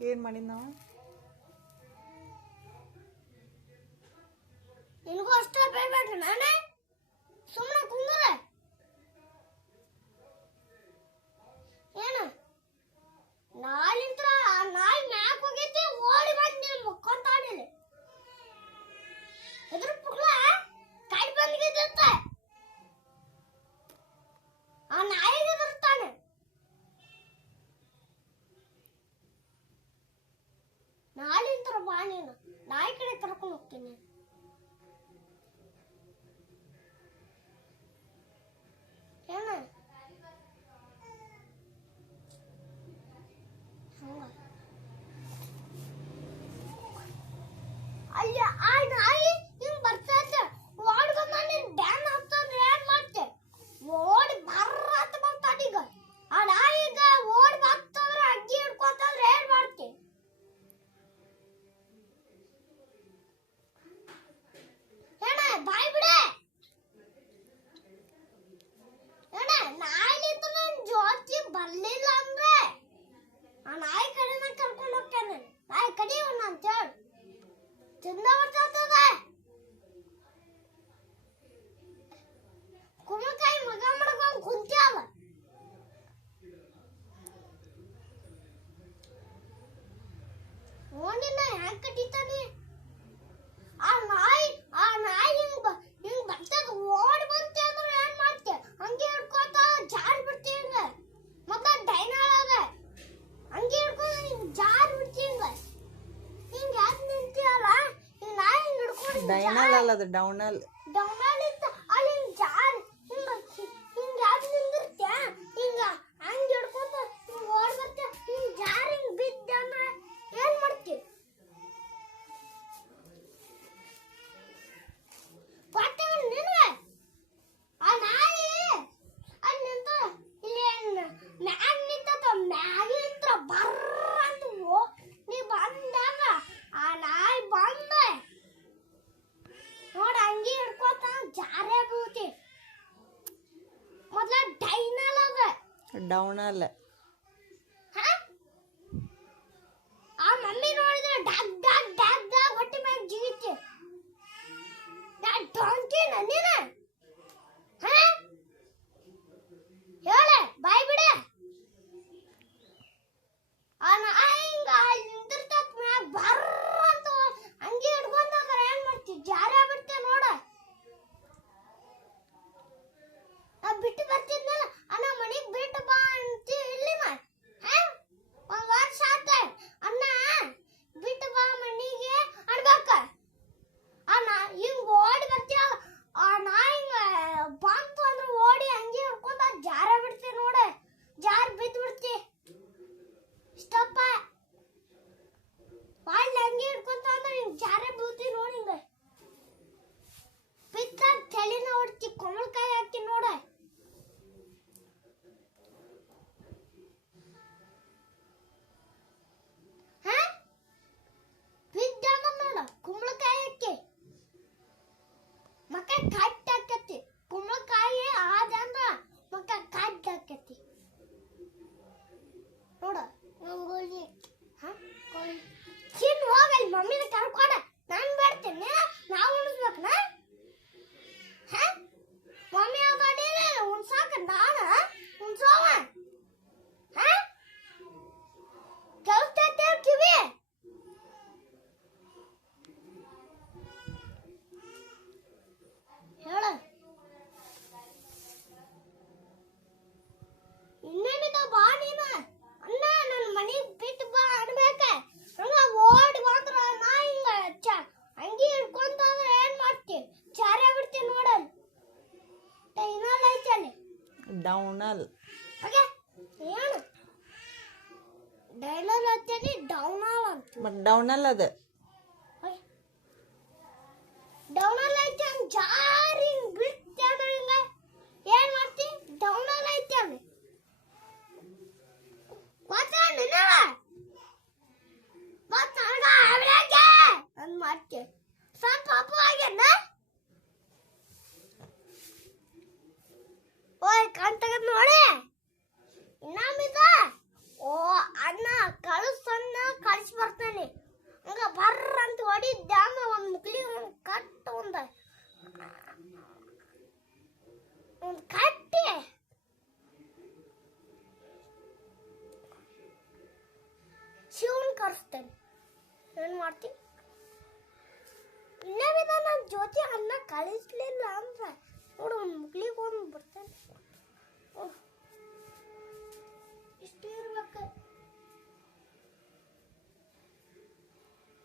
ಏನು ಮಾಡಿದ್ ನಾವು? ನಿನಗೂ ಅಷ್ಟೇ ಬೇಡ ನಾನೇ ಸುಮ್ಮನೆ ಕುಂದ್ರೆ ಬಾ ನೀನು ನಾಯಿ ಕಡೆ ಕರ್ಕೊಂಡು ಹೋಗ್ತೀನಿ ಏನ ಅಲ್ಲಿ ಆ ನಾಯಿ డైనాల్ అల్లదు డౌనాల్ డౌనాల్ டவுனாக இல்லை ಡಾಕ್ ಡಾಕ್ ಡಾಕ್ ಹೊಟ್ಟೆ ಮ್ಯಾಗ ಜಿಗಿತಿ ಡಾಕ್ ಡಾಂಕಿ ನನ್ನೇನ డౌనల్ మరి డౌనల్ అదే. డౌనల్ అయితే జారి ಓಯ್, ಕಣ್ ನೋಡಿ. ಇನ್ನೊಮ್ಮಿದ ಓ, ಅಣ್ಣ, ಕಳಿಸಣ್ಣ, ಕಳಿಸಿ ಬರ್ತಾನೆ. ಹಂಗ ಬರ್ರ ಅಂತ ಹೊಡಿದ್ದೆ. ಅಮ್ಮ ಒಂದು ಮುಖಲಿ ಒಂದು ಕಟ್ ಒಂದು. ಒಂದು ಕಟ್ಟಿ. ಶಿವನ್ ಕರೆಸ್ತಾನೆ. ಏನು ಮಾಡ್ತಿ? ಇನ್ನೊಮ್ಮಿದ ನನ್ನ ಜ್ಯೋತಿ ಅನ್ನ ಕಳಿಸ್ಲಿಲ್ಲ ಅಂದ್ರೆ.